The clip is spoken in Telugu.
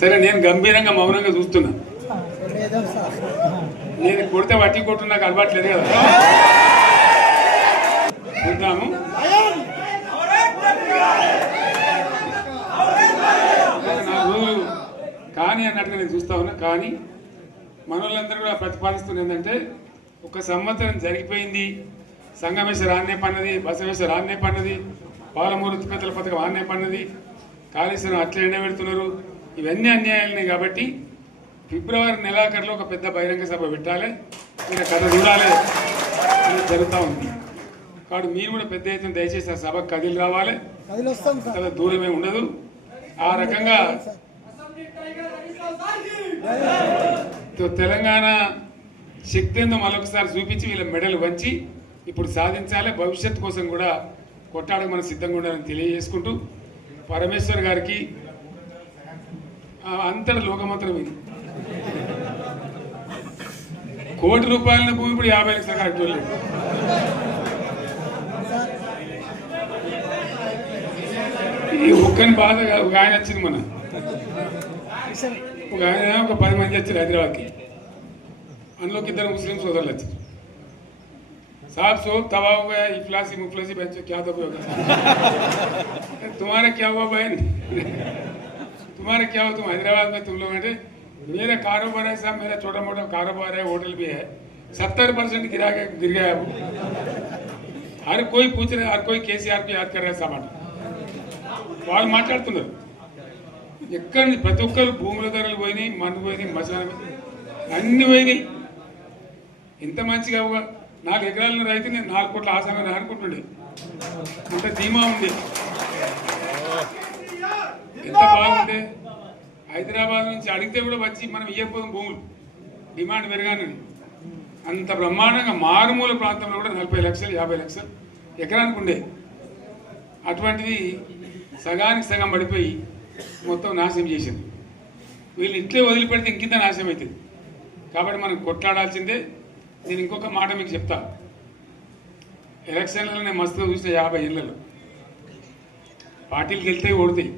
సరే నేను గంభీరంగా మౌనంగా చూస్తున్నా. నేను కొడితే వట్టి కొట్టు నాకు అలవాట్లేదు కదా. చూద్దాము. నాలుగు రోజులు కానీ అన్నట్టుగా నేను చూస్తా ఉన్నా. కానీ మనోళ్ళందరూ కూడా ప్రతిపాదిస్తుంది ఏంటంటే, ఒక సంవత్సరం జరిగిపోయింది, సంగమేశ్వర ఆన్నే పన్నది, బసవేశ్వర ఆన్నే పన్నది, పాలమూరు ఉత్పత్తుల పథకం ఆన్నే పన్నది, కాళేశ్వరం అట్లా ఎండబెడుతున్నారు, ఇవన్నీ అన్యాయాలున్నాయి. కాబట్టి ఫిబ్రవరి నెలాఖరులో ఒక పెద్ద బహిరంగ సభ పెట్టాలి, మీరు కథ చూడాలి, జరుగుతూ ఉంది. కాబట్టి మీరు కూడా పెద్ద ఎత్తున దయచేసి ఆ సభకు కదిలి రావాలి, చాలా దూరమే ఉండదు. ఆ రకంగా తెలంగాణ శక్తి ఏందో మరొకసారి చూపించి వీళ్ళ మెడలు వంచి ఇప్పుడు సాధించాలి. భవిష్యత్తు కోసం కూడా కొట్టాడకు మనం సిద్ధంగా ఉండాలని తెలియజేసుకుంటూ, పరమేశ్వర్ గారికి అంతటి లోకమంత్రం ఇది. కోటి రూపాయల భూమి ఇప్పుడు 50 లక్షల కరెక్ట్. ఈ ఒక్కని బాధ ఒక ఆయన వచ్చింది, మన ఒక ఆయన ఒక 10 మంది వచ్చారు హైదరాబాద్కి. అందులోకి 2 ముస్లిం సోదరులు వచ్చారు. साहब सोब तबाह हो गया, इफलासी मुफलसी बच्चों क्या दबे होगा, तुम्हारा क्या हुआ बहन, तुम्हारा क्या हुआ, तुम हैदराबाद में तुम लोग बैठे, मेरा कारोबार है साहब, मेरा छोटा मोटा कारोबार है, होटल भी है, 70% गिर गया वो. हर कोई पूछ रहे, हर कोई केसीआर को याद कर रहा है सामान. వాళ్ళు మాట్లాడుతున్నారు. ఎక్కడ ప్రతి ఒక్కరు భూముల ధరలు పోయినాయి, మన్ను పోయినాయి, మసాలా అన్ని పోయినాయి. ఎంత మంచిగా 4 ఎకరాల రైతు నేను 4 కోట్ల ఆసన అనుకుంటుండే, అంత ధీమా ఉంది, ఎంత బాగుండే. హైదరాబాద్ నుంచి అడిగితే కూడా వచ్చి మనం ఇయ్యకపోదాం భూములు, డిమాండ్ పెరగానని. అంత బ్రహ్మాండంగా మారుమూల ప్రాంతంలో కూడా 40 లక్షలు 50 లక్షలు ఎకరానికి ఉండే. అటువంటిది సగానికి సగం పడిపోయి మొత్తం నాశనం చేసింది. వీళ్ళు ఇట్లే వదిలిపెడితే ఇంకింత నాశనం అవుతుంది. కాబట్టి మనం కొట్లాడాల్సిందే. నేను ఇంకొక మాట మీకు చెప్తా. ఎలక్షన్లలో నేను మస్తుగా చూసిన 50 ఏళ్ళలో పార్టీలకు వెళ్తే ఓడతాయి,